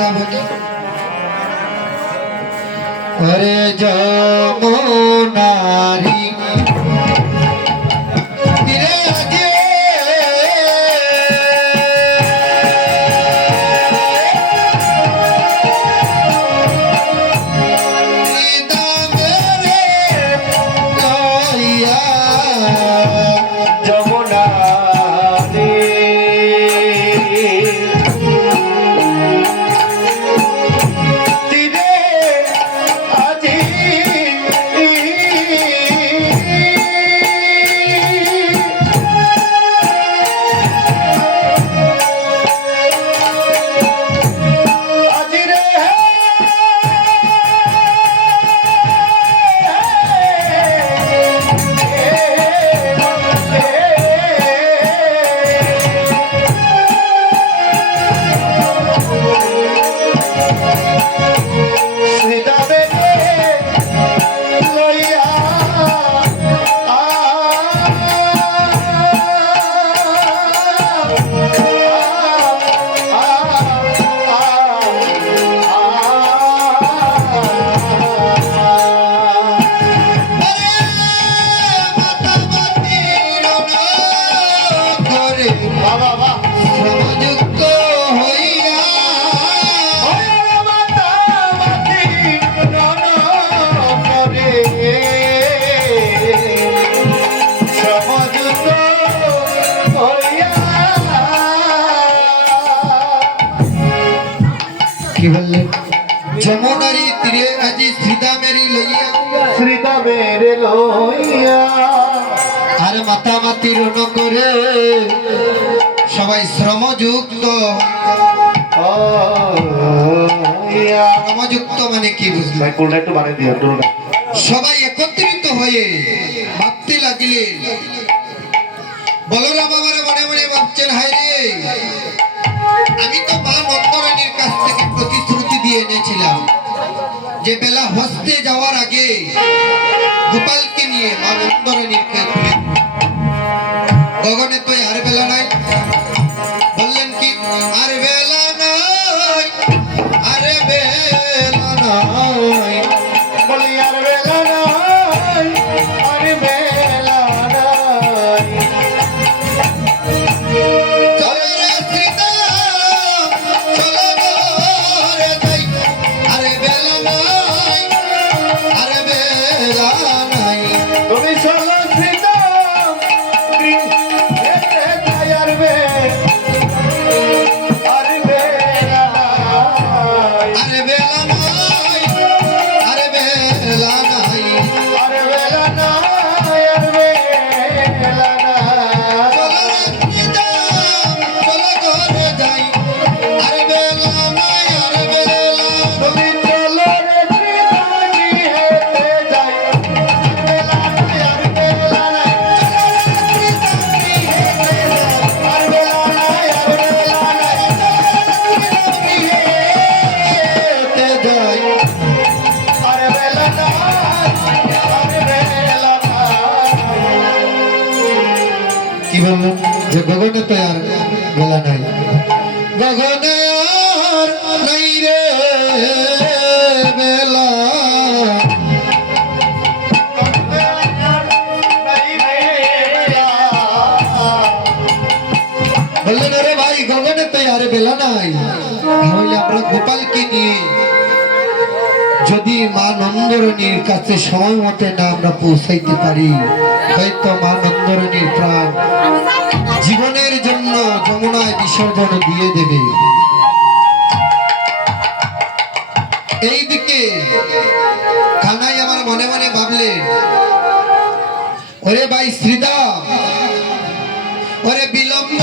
বৃন্দাবনে ওরে যমুনারি কি বললেন যমুনারি তীরে আজি শ্রীদামেরি লইয়া আর মাতামাতি রণ করে সবাই শ্রমযুক্ত শ্রমযুক্ত মানে কি বুঝলেন একটু বানিয়ে দিও সবাই একত্রিত হয়ে ভাবতে লাগলেন বলরাম আমার মনে মনে ভাবছেন হায় রে আমি তো মা নন্দরানীর কাছ থেকে প্রতিশ্রুতি দিয়ে এনেছিলাম যে বেলা হস্তে যাওয়ার আগে গোপালকে নিয়ে মা নন্দরানীর কাছে গগনে তো আর বেলা নাই বললেন কি আর বেলা নাই আরে বেলা নাই বলি আর বেলা নাই আরে বেলা নাই যে গগনে তো আর বেলা নাই গগনে আর নাই রে বেলা বললেন আরে ভাই গগনে তো আর বেলা নাই তাহলে আমরা গোপালকে নিয়ে যদি মা নন্দরানীর কাছে সময় মতে না আমরা পৌঁছাইতে পারি হয়তো মা নন্দরানীর প্রাণ জীবনের জন্য যমুনায় বিসর্জন দিয়ে দেবে এইদিকে কানাই আমার মনে মনে ভাবলেন ওরে ভাই শ্রীদাম ওরে বিলম্ব